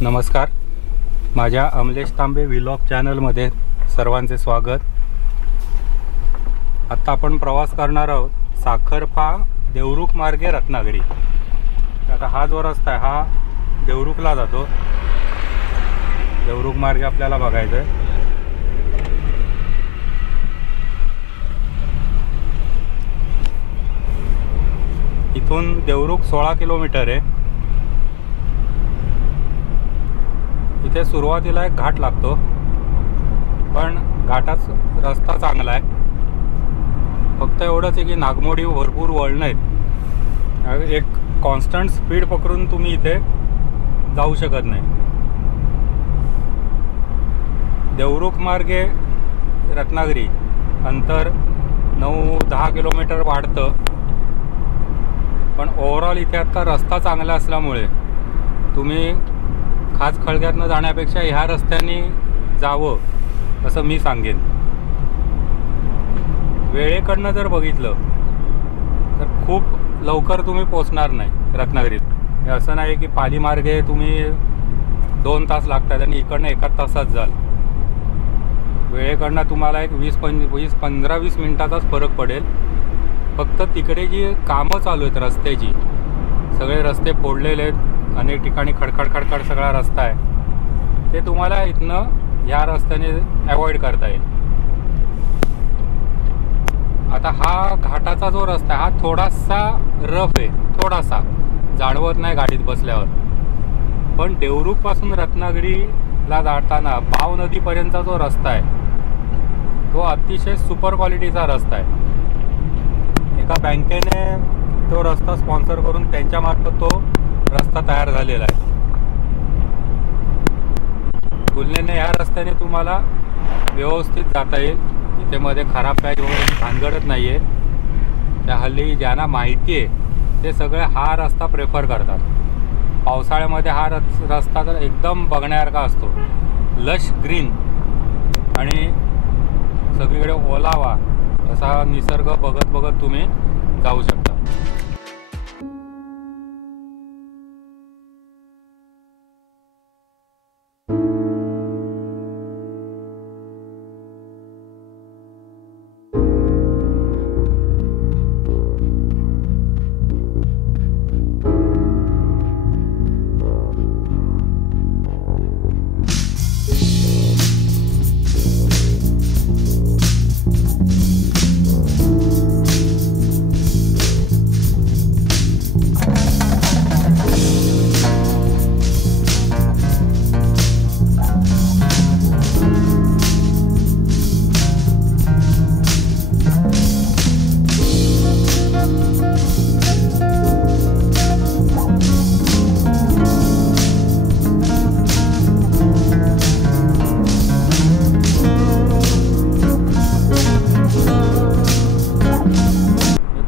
नमस्कार, माझ्या अमलेश तांबे व्लॉग चॅनलमध्ये सर्वांचे स्वागत। आत्ता आपण प्रवास करणार आहोत साखरपा देवरुख मार्गे रत्नागिरी। आता हा जो रस्ता आहे हा देवरुखला जातो। देवरुख मार्गे आपल्याला बघायचं आहे। इथून देवरुख 16 किलोमीटर आहे। इथे सुरुवातीला एक घाट लागतो, पण घाटाचा रस्ता चांगला आहे। फक्त एवढंच आहे की नागमोडी भरपूर वळण आहेत। एक कॉन्स्टंट स्पीड पकडून तुम्ही इथे जाऊ शकत नाही। देवरुख मार्गे रत्नागिरी अंतर 9-10 किलोमीटर वाढतं, पण ओव्हरऑल इथे आता रस्ता चांगला असल्यामुळे तुम्ही खास खळग्यातनं जाण्यापेक्षा ह्या रस्त्याने जावं असं मी सांगेन। वेळेकडनं जर बघितलं तर खूप लवकर तुम्ही पोचणार नाही रत्नागिरीत। हे असं नाही की पाली मार्गे तुम्ही 2 तास लागतात आणि इकडनं 1 तासात जाल। वेळेकडनं तुम्हाला एक 15-20 मिनिटाचाच फरक पडेल। फक्त तिकडे जी कामं चालू आहेत रस्त्याची, सगळे रस्ते फोडलेले आहेत, अनेक ठिकाणी खडखड सगळा रस्ता आहे, ते तुम्हाला इथनं या रस्त्याने अवॉइड करता येईल। आता हा घाटाचा जो रस्ता आहे हा थोडासा रफ आहे, थोडासा जाणवत नाही गाडीत बसल्यावर। पण देवरुखपासून रत्नागिरीला जाताना भाव नदीपर्यंतचा जो रस्ता आहे तो अतिशय सुपर क्वालिटीचा रस्ता आहे। एका बँकेने तो रस्ता स्पॉन्सर करून त्यांच्यामार्फत तो रस्ता तयार झालेला आहे। तुलनेने या रस्त्याने तुम्हाला व्यवस्थित जाता येईल। इथे मध्ये खराब पॅच वगैरे भानगडत नाही आहे। त्या हल्ली ज्यांना माहिती आहे ते सगळे हा रस्ता प्रेफर करतात। पावसाळ्यामध्ये हा रस्ता तर एकदम बघण्यासारखा असतो, लश ग्रीन आणि सगळीकडे ओलावा असा निसर्ग बघत तुम्ही जाऊ शकता।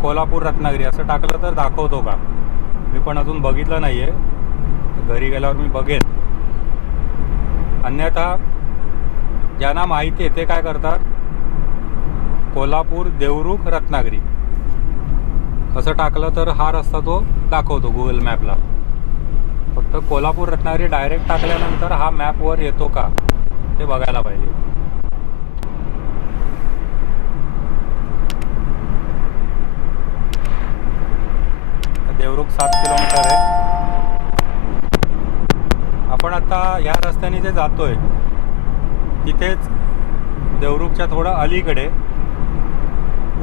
कोल्हापूर रत्नागिरी असं टाकलं तर दाखवतो का? मी पण अजून बघितलं नाही आहे, घरी गेल्यावर मी बघेन। अन्यथा ज्यांना माहिती आहे ते काय करतात, कोल्हापूर देवरुख रत्नागिरी असं टाकलं तर हा रस्ता तो दाखवतो गुगल मॅपला। फक्त कोल्हापूर रत्नागिरी डायरेक्ट टाकल्यानंतर हा मॅपवर येतो का ते बघायला पाहिजे। देवरुख 7 किलोमीटर आहे। आपण आता या रस्त्याने जे जातोय तिथेच देवरुखच्या थोडं अलीकडे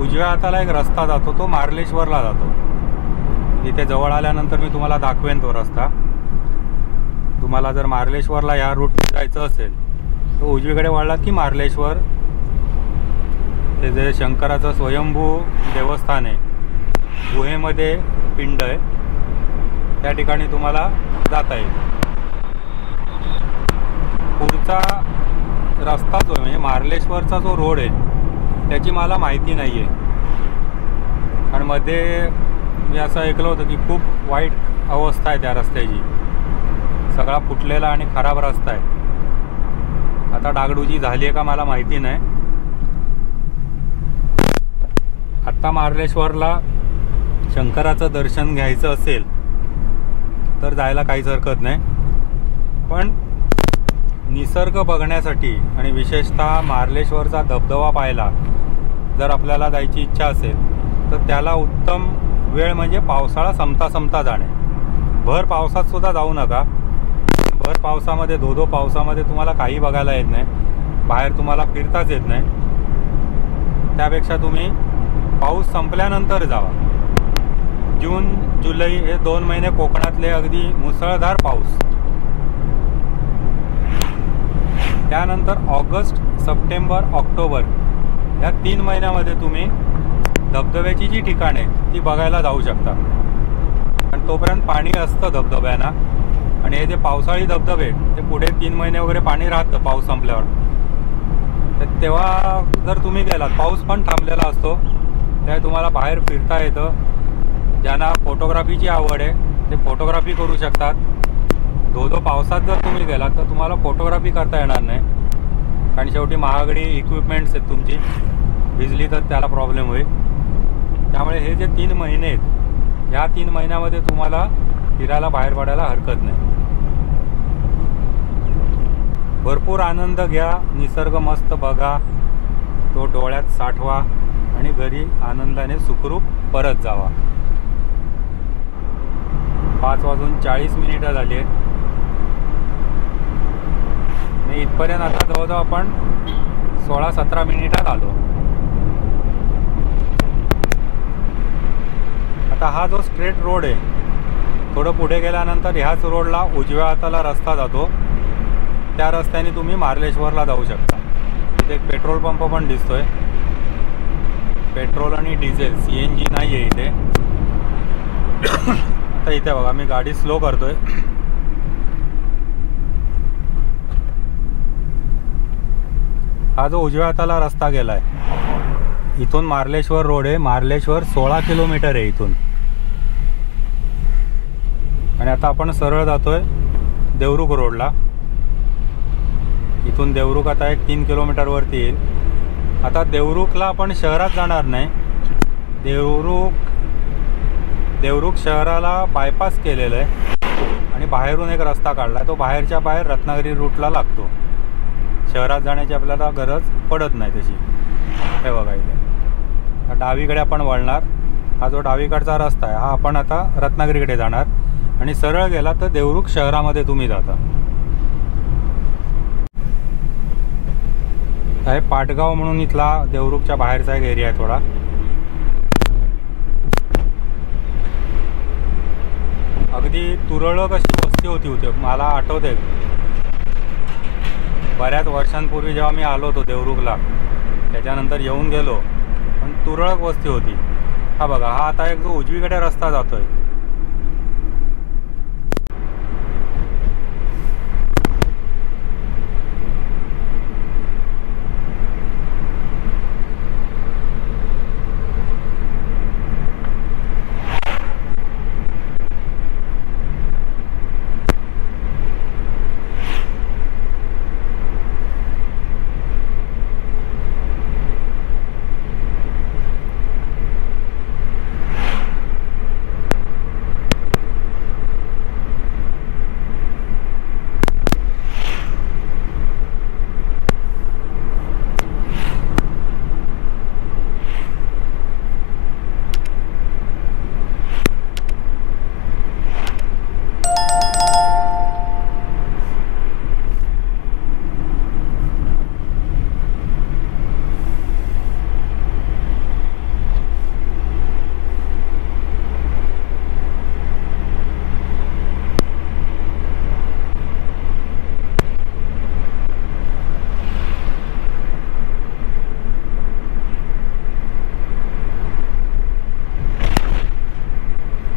उजव्या हाताला एक रस्ता जातो, तो मार्लेश्वरला जातो। इथे जवळ आल्यानंतर मी तुम्हाला दाखवेन तो रस्ता। तुम्हाला जर मार्लेश्वरला या रूटने जायचं असेल तर उजवीकडे वळलात की मार्लेश्वर, ते जे शंकराचं स्वयंभू देवस्थान आहे, गुहेमध्ये पिंड आहे, त्या ठिकाणी तुम्हाला जाता येईल। पुढचा रस्ता जो म्हणजे मार्लेश्वरचा जो रोड आहे त्याची मला माहिती नाही आहे, कारण मध्ये मी असं ऐकलं होतं की खूप वाईट अवस्था आहे त्या रस्त्याची, सगळा फुटलेला आणि खराब रस्ता आहे। आता डागडुजी झाली आहे का मला माहिती नाही। आत्ता मार्लेश्वरला शंकराचं दर्शन घ्यायचं असेल तर जायला काहीच हरकत नाही। पण निसर्ग बघण्यासाठी आणि विशेषतः मार्लेश्वरचा धबधबा पाहायला जर आपल्याला जायची इच्छा असेल तर त्याला उत्तम वेळ म्हणजे पावसाळा संपता जाणे. भर पावसात सुद्धा जाऊ नका. भर पावसामध्ये धोधो पावसामध्ये तुम्हाला काही बघायला येत नाही, बाहेर तुम्हाला फिरताच येत नाही. त्यापेक्षा तुम्ही पाऊस संपल्यानंतर जावा. जून जुलै हे 2 महिने कोकणातले अगदी मुसळधार पाऊस. त्यानंतर ऑगस्ट, सप्टेंबर, ऑक्टोबर या 3 महिन्यामध्ये तुम्ही धबधब्याची जी ठिकाणे ती बघायला जाऊ शकता. आणि तोपर्यंत पाणी असतं धबधब्यांना. आणि हे जे पावसाळी धबधबे ते पुढे 3 महिने वगैरे पाणी राहतं पाऊस संपल्यावर. तर तेव्हा जर तुम्ही गेलात, पाऊस पण थांबलेला असतो, त्यावेळी तुम्हाला बाहेर फिरता येतं. ज्यांना फोटोग्राफीची आवड आहे ते फोटोग्राफी करू शकतात. धोधो पावसात जर तुम्ही गेलात तर तुम्हाला फोटोग्राफी करता येणार नाही, कारण शेवटी महागडी इक्विपमेंट्स आहेत तुमची, भिजली तर त्याला प्रॉब्लेम होईल. त्यामुळे हे जे 3 महिने आहेत, ह्या 3 महिन्यामध्ये तुम्हाला फिरायला बाहेर पडायला हरकत नाही. भरपूर आनंद घ्या, निसर्ग मस्त बघा, तो डोळ्यात साठवा आणि घरी आनंदाने सुखरूप परत जावा. 5:40 झाली आहेत. मी इथपर्यंत आता जवळजवळ आपण 16-17 मिनिटात आलो. आता हा जो स्ट्रेट रोड आहे, थोडं पुढे गेल्यानंतर ह्याच रोडला उजव्या हाताला रस्ता जातो. त्या रस्त्याने तुम्ही मार्लेश्वरला जाऊ शकता. इथे एक पेट्रोल पंप पण दिसतोय. पेट्रोल आणि डिझेल CNG नाही आहे इथे. आता इथे बघा, मी गाडी स्लो करतोय. हा जो उजव्या हाताला रस्ता गेलाय, इथून मार्लेश्वर रोड आहे. मार्लेश्वर 16 किलोमीटर आहे इथून. आणि आता आपण सरळ जातोय देवरुख रोडला. इथून देवरुख आता एक 3 किलोमीटरवरती येईल. आता देवरुखला आपण शहरात जाणार नाही. देवरुख शहराला बायपास केलेलं आहे आणि बाहेरून एक रस्ता काढला आहे. तो बाहेरच्या बाहेर रत्नागिरी रूटला लागतो. शहरात जाण्याची आपल्याला गरज पडत नाही तशी. हे बघा इथे डावीकडे आपण वळणार. हा जो डावीकडचा रस्ता आहे हा आपण आता रत्नागिरीकडे जाणार आणि सरळ गेला तर देवरुख शहरामध्ये तुम्ही जाता. हे पाटगाव म्हणून इथला देवरुखच्या बाहेरचा एक एरिया आहे थोडा. अगदी तुरळक अशी वस्ती होती. मला आठवते बऱ्याच वर्षांपूर्वी जेव्हा मी आलो होतो देवरुखला, त्याच्यानंतर येऊन गेलो, पण तुरळक वस्ती होती. हा बघा, हा आता एक जो उजवीकडे रस्ता जातोय,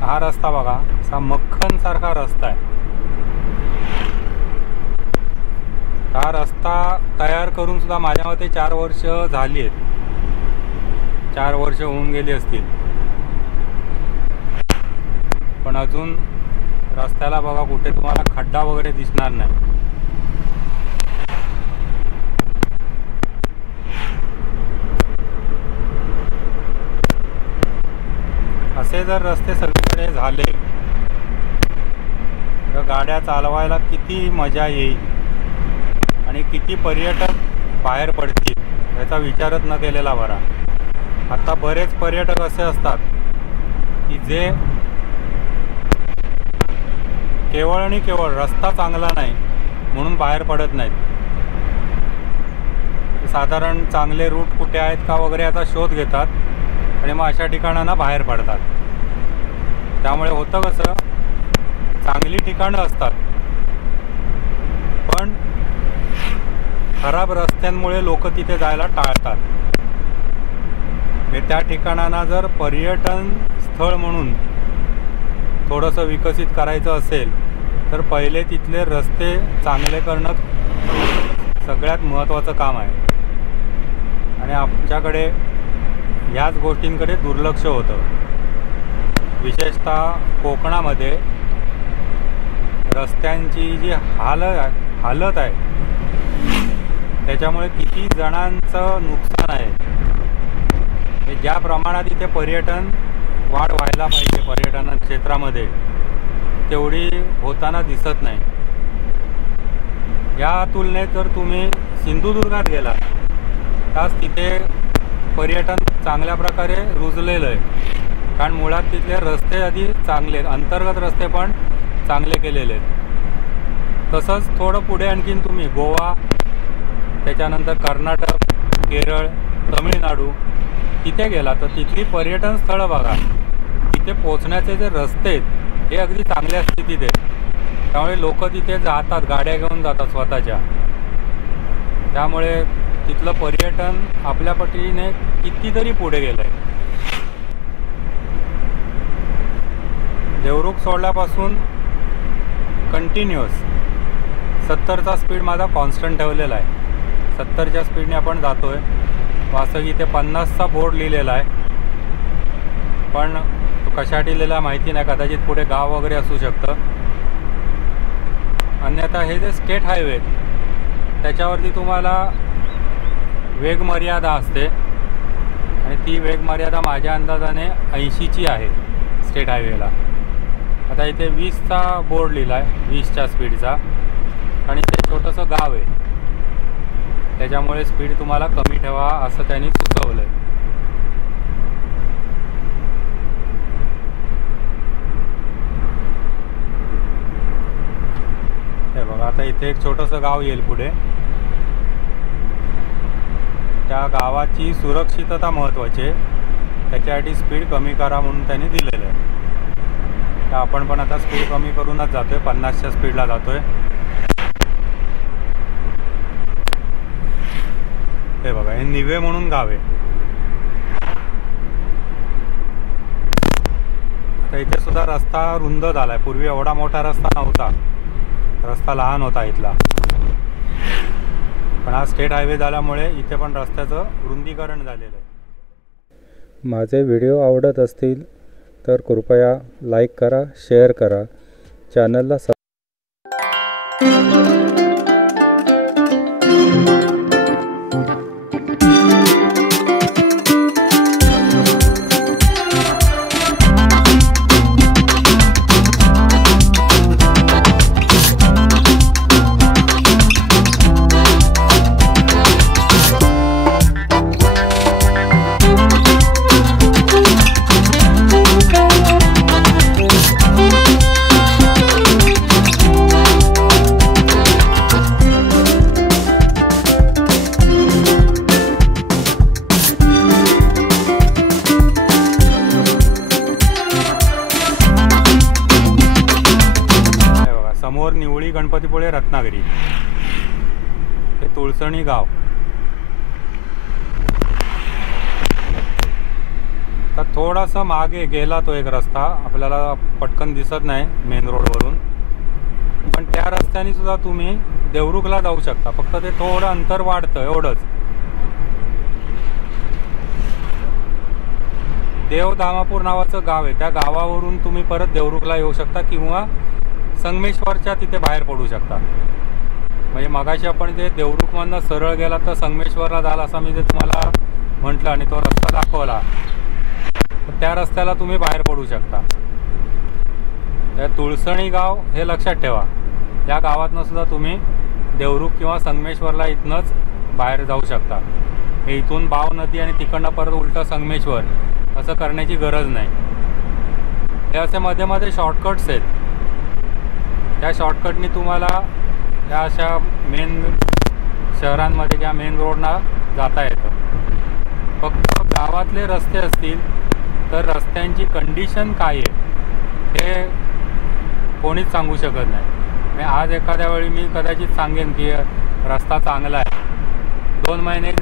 हा रस्ता बघा, असा मक्खन सारखा रस्ता आहे. हा रस्ता तयार करून सुद्धा माझ्या मते 4 वर्ष झाली आहेत. 4 वर्ष होऊन गेली असतील, पण अजून रस्त्याला बघा कुठे तुम्हाला खड्डा वगैरे दिसणार नाही. असे जर रस्ते सगळीकडे झाले तर तर गाड्या चालवायला किती मजा येईल आणि किती पर्यटक बाहेर पडतील याचा विचारच न केलेला बरा. आता बरेच पर्यटक असे असतात की जे केवळ आणि केवळ रस्ता चांगला नाही म्हणून बाहेर पडत नाहीत. साधारण चांगले रूट कुठे आहेत का वगैरे याचा शोध घेतात आणि मग अशा ठिकाणांना बाहेर पडतात. त्यामुळे होतं कसं, चांगली ठिकाणं असतात पण खराब रस्त्यांमुळे लोक तिथे जायला टाळतात. त्या ठिकाणांना जर पर्यटन स्थळ म्हणून थोडंसं विकसित करायचं असेल तर पहिले तिथले रस्ते चांगले करणं सगळ्यात महत्त्वाचं काम आहे. आणि आमच्याकडे ह्याच गोष्टींकडे दुर्लक्ष होतं. विशेषतः कोकणामध्ये रस्त्यांची जी हालत आहे त्याच्यामुळे किती जणांचं नुकसान आहे. ज्या प्रमाणात इथे पर्यटन वाढ व्हायला पाहिजे पर्यटन क्षेत्रामध्ये तेवढी होताना दिसत नाही. या तुलनेत जर तुम्ही सिंधुदुर्गात गेला तर तिथे पर्यटन चांगल्या प्रकारे रुजलेलं आहे. कारण मुळात तिथले रस्ते आधी चांगले आहेत, अंतर्गत रस्ते पण चांगले केलेले आहेत. तसंच थोडं पुढे आणखीन तुम्ही गोवा, त्याच्यानंतर कर्नाटक, केरळ, तमिळनाडू तिथे गेला तर तिथली पर्यटन स्थळं बघा. तिथे पोचण्याचे जे रस्ते आहेत हे अगदी चांगल्या स्थितीत आहेत. त्यामुळे लोक तिथे जातात, गाड्या घेऊन जातात स्वतःच्या. त्यामुळे तिथलं पर्यटन आपल्या पटीने कितीतरी पुढे गेलं आहे. देवरुख सोडल्यापासून कंटिन्युअस 70चा स्पीड माझा कॉन्स्टंट ठेवलेला आहे. 70च्या स्पीडने आपण जातो आहे. वास्तविक इथे 50चा बोर्ड लिहिलेला आहे पण तो कशासाठी लिहिलेला माहिती नाही. कदाचित पुढे गाव वगैरे असू शकतं. अन्यथा हे जे स्टेट हायवे आहेत त्याच्यावरती तुम्हाला वेग मर्यादा असते आणि ती वेग मर्यादा माझ्या अंदाजाने 80ची आहे स्टेट हायवेला. आता इथे 20चा बोर्ड लिहिला आहे, 20च्या स्पीडचा. आणि ते छोटंसं गाव आहे त्याच्यामुळे स्पीड तुम्हाला कमी ठेवा असं त्यांनी सुचवलं आहे. हे बघा, आता इथे एक छोटंसं गाव येईल पुढे. त्या गावाची सुरक्षितता महत्त्वाची आहे, त्याच्यासाठी स्पीड कमी करा म्हणून त्यांनी दिलेलं आहे. तर आपण पण आता स्पीड कमी करूनच जातो आहे, 50च्या स्पीडला जातो आहे. हे बघा, हे निवे म्हणून गाव आहे. तर इथे सुद्धा रस्ता रुंद झाला आहे. पूर्वी एवढा मोठा रस्ता नव्हता, रस्ता लहान होता इथला. पण हा स्टेट हायवे झाल्यामुळे इथे पण रस्त्याचं रुंदीकरण झालेलं आहे. माझे व्हिडिओ आवडत असतील तर कृपया लाईक करा, शेअर करा, चॅनलला समोर निवळी, गणपतीपुळे, रत्नागिरी, हे तुळसणी गाव. तर थोडासा मागे गेला तो एक रस्ता आपल्याला पटकन दिसत नाही मेन रोडवरून, पण त्या रस्त्याने सुद्धा तुम्ही देवरुखला जाऊ शकता. फक्त ते थोडं अंतर वाढतं एवढंच. देवधामापूर नावाचं गाव आहे, त्या गावावरून तुम्ही परत देवरुखला येऊ शकता किंवा संगमेश्वरच्या तिथे बाहेर पडू शकता. म्हणजे मगाशी आपण जे देवरुखमधनं सरळ गेला तर संगमेश्वरला जाल असं मी जे तुम्हाला म्हटलं आणि तो रस्ता दाखवला, तर त्या रस्त्याला तुम्ही बाहेर पडू शकता. त्या तुळसणी गाव हे लक्षात ठेवा. या गावातनं सुद्धा तुम्ही देवरुख किंवा संगमेश्वरला इथनंच बाहेर जाऊ शकता. हे इथून बाव नदी आणि तिकडनं परत उलटं संगमेश्वर असं करण्याची गरज नाही. हे असे मध्ये मध्ये शॉर्टकट्स आहेत. त्या शॉर्टकटनी तुम्हाला या अशा मेन शहरांमध्ये किंवा मेन रोडना जाता येतं. फक्त गावातले रस्ते असतील तर रस्त्यांची कंडिशन काय आहे हे कोणीच सांगू शकत नाही. आज एखाद्या वेळी मी कदाचित सांगेन की रस्ता चांगला आहे, 2 महिने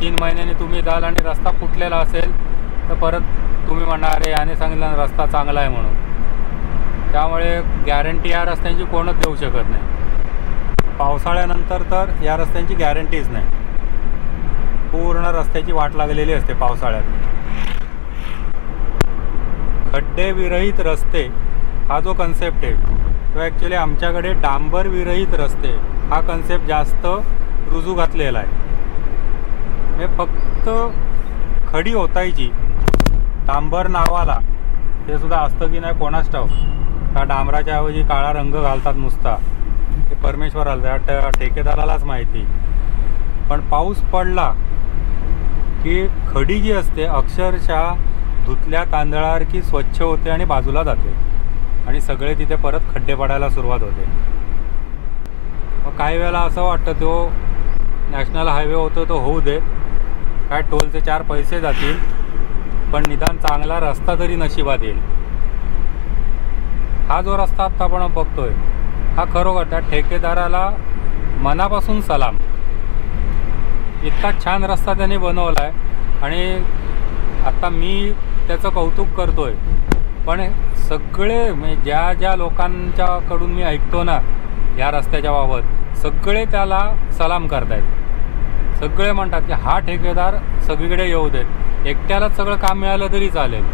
3 महिन्यांनी तुम्ही जाल आणि रस्ता फुटलेला असेल तर परत तुम्ही म्हणणार अरे याने सांगितलं रस्ता चांगला आहे म्हणून. त्यामुळे गॅरंटी या रस्त्यांची कोणच देऊ शकत नाही. पावसाळ्यानंतर तर या रस्त्यांची गॅरंटीच नाही. पूर्ण रस्त्याची वाट लागलेली असते पावसाळ्यात. खड्डे विरहित रस्ते हा जो कन्सेप्ट आहे तो ॲक्च्युली आमच्याकडे डांबर विरहित रस्ते हा कन्सेप्ट जास्त रुजू घातलेला आहे. हे फक्त खडी होतायची डांबर नावाला, ते सुद्धा असतं की नाही कोणास ठाऊक. त्या डांबराच्या ऐवजी काळा रंग घालतात नुसता, ते परमेश्वराला त्या ठेकेदारालाच माहिती. पण पाऊस पडला की खडी जी असते अक्षरशः धुतल्या तांदळासारखी स्वच्छ होते आणि बाजूला जाते आणि सगळे तिथे परत खड्डे पडायला सुरुवात होते. मग काही वेळेला असं वाटतं तो नॅशनल हायवे होतो तो होऊ दे, काय टोलचे 4 पैसे जातील पण निदान चांगला रस्ता तरी नशिबात येईल. हा जो रस्ता आत्ता आपण बघतोय हा खरोखर त्या ठेकेदाराला मनापासून सलाम. इतका छान रस्ता त्यांनी बनवला आहे आणि आता मी त्याचं कौतुक करतोय. पण सगळे म्हणजे ज्या लोकांच्याकडून मी ऐकतो ना या रस्त्याच्या बाबत सगळे त्याला सलाम करतायत. सगळे म्हणतात की हा ठेकेदार सगळीकडे येऊ देत, एकट्यालाच सगळं काम मिळालं तरी चालेल,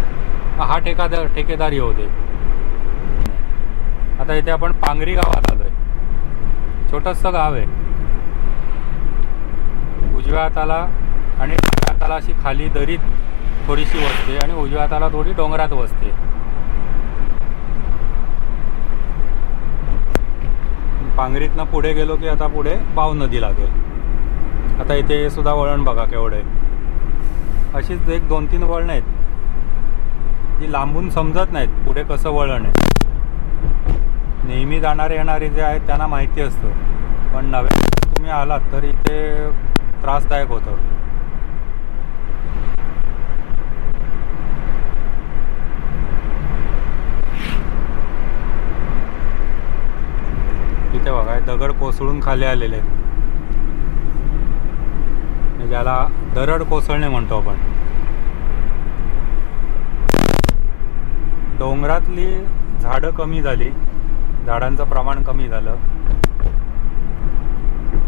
हा ठेकेदार येऊ दे. आता इथे आपण पांगरी गावात आलोय. छोटंसं गाव आहे. उजव्या हाताला आणि डाव्या हाताला अशी खाली दरीत थोडीशी वसते आणि उजव्या हाताला थोडी डोंगरात वसते. पांगरीतनं पुढे गेलो की आता पुढे बाव नदी लागेल. आता इथे सुद्धा वळण बघा केवढे. अशीच 1-2-3 वळण आहेत जी लांबून समजत नाहीत पुढे कसं वळण आहे. नेहमी जाणारे येणारे जे आहेत त्यांना माहिती असतं, पण नव्या तुम्ही आलात तर इथे त्रासदायक होतं. इथे बघा दगड कोसळून खाली आलेले आहेत, ज्याला दरड कोसळणे म्हणतो आपण. डोंगरातली झाडं कमी झाली, झाडांचं प्रमाण कमी झालं,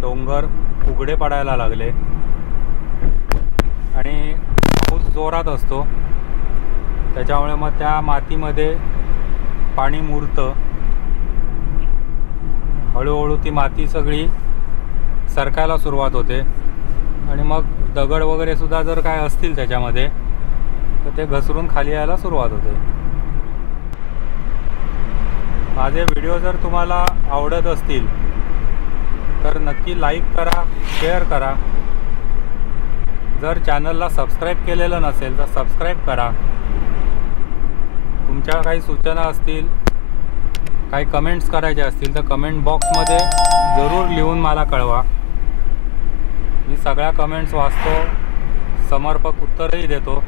डोंगर उघडे पडायला लागले आणि पाऊस जोरात असतो त्याच्यामुळे मग त्या मातीमध्ये पाणी मुरतं. हळूहळू ती माती सगळी सरकायला सुरुवात होते आणि मग दगड वगैरे सुद्धा जर काय असतील त्याच्यामध्ये तर ते घसरून खाली यायला सुरुवात होते. माझे व्हिडिओ जर तुम्हाला आवडत असतील तर नक्की लाईक करा, शेअर करा. जर चॅनलला सबस्क्राईब केलेलं नसेल तर सबस्क्राईब करा. तुमच्या काही सूचना असतील, काही कमेंट्स करायचे असतील तर कमेंट बॉक्समध्ये जरूर लिहून मला कळवा. मी सगळ्या कमेंट्स वाचतो, समर्पक उत्तरही देतो.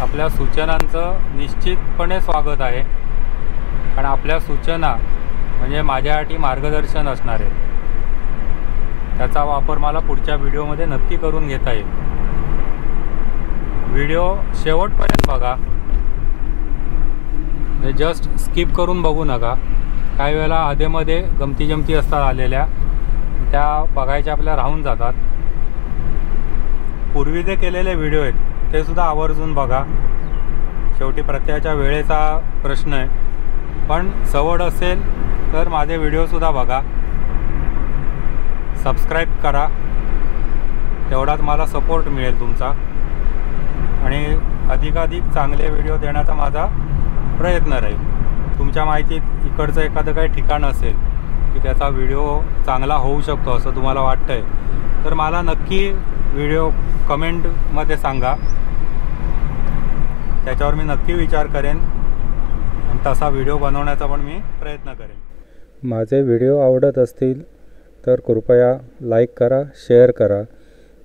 आपल्या सूचनांचं निश्चितपणे स्वागत आहे, कारण आपल्या सूचना म्हणजे माझ्यासाठी मार्गदर्शन असणार आहे. त्याचा वापर मला पुढच्या व्हिडिओमध्ये नक्की करून घेता येईल. व्हिडिओ शेवटपर्यंत बघा, हे जस्ट स्किप करून बघू नका. काही वेळेला आधेमध्ये गमती असतात आलेल्या, त्या बघायच्या आपल्या राहून जातात. पूर्वी जे केलेले व्हिडिओ आहेत ते सुद्धा आवर्जून बघा. शेवटी प्रत्येकाच्या वेळेचा प्रश्न आहे, पण सवड असेल तर माझे व्हिडिओसुद्धा बघा. सबस्क्राईब करा, तेवढाच मला सपोर्ट मिळेल तुमचा आणि अधिकाधिक चांगले व्हिडिओ देण्याचा माझा प्रयत्न राहील. तुमच्या माहितीत इकडचं एखादं काही ठिकाण असेल की त्याचा व्हिडिओ चांगला होऊ शकतो असं तुम्हाला वाटतं आहे, तर मला नक्की व्हिडिओ कमेंटमध्ये सांगा. त्याच्यावर मी नक्की विचार करेन आणि तसा व्हिडिओ बनवण्याचा पण मी प्रयत्न करेन. माझे व्हिडिओ आवडत असतील तर कृपया लाईक करा, शेअर करा.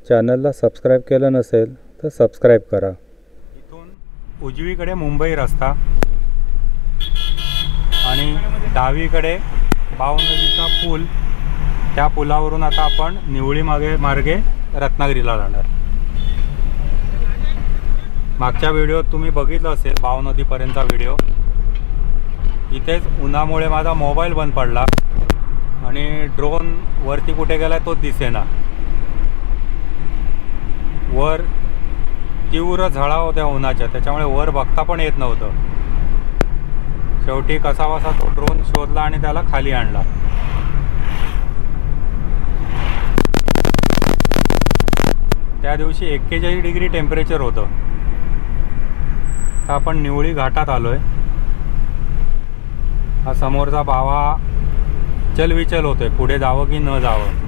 चॅनलला सबस्क्राईब केलं नसेल तर सबस्क्राईब करा. इथून उजवीकडे मुंबई रस्ता आणि डावीकडे भाव नदीचा पूल. त्या पुलावरून आता आपण निवळी मार्गे रत्नागिरीला जाणार. मागच्या व्हिडिओत तुम्ही बघितलं असेल भाव नदीपर्यंतचा व्हिडिओ. इथेच उन्हामुळे माझा मोबाईल बंद पडला आणि ड्रोन वरती कुठे गेला तोच दिसेना. वर तीव्र झळा होत्या उन्हाच्या, त्याच्यामुळे वर बघता पण येत नव्हतं. शेवटी कसाबसा तो ड्रोन शोधला आणि त्याला खाली आणला. त्या दिवशी 41 डिग्री टेम्परेचर होतं. तर आपण निवळी घाटात आलोय. हा समोरचा बावा चलविचल होतोय, पुढे जावं की न जावं.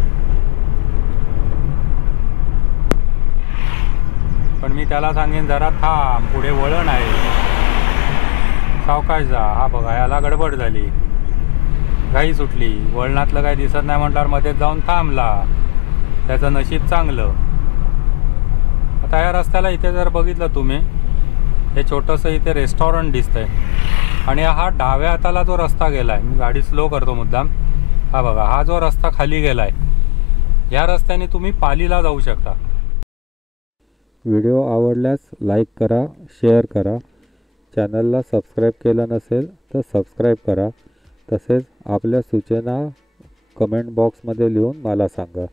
पण मी त्याला सांगेन जरा थांब, पुढे वळण आहे, सावकाश जा. हा बघा, याला गडबड झाली, घाई सुटली, वळणातलं काही दिसत नाही म्हटल्यावर मध्येच जाऊन थांबला. त्याचं नशीब चांगलं. आता या रस्त्याला इथे जर बघितलं तुम्ही, हे छोटंसं इथे रेस्टॉरंट दिसतंय आणि हा डाव्या हाताला जो रस्ता गेलाय, मी गाडी स्लो करतो मुद्दाम. हा बघा, हा जो रस्ता खाली गेलाय, या रस्त्याने तुम्ही पालीला जाऊ शकता. व्हिडिओ आवडल्यास लाईक करा, शेअर करा. चॅनलला सबस्क्राईब केलं नसेल तर सबस्क्राईब करा. तसेच आपल्या सूचना कमेंट बॉक्समध्ये लिहून मला सांगा.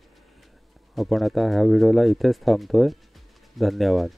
आपण आता ह्या व्हिडिओला इथेच थांबतोय. धन्यवाद.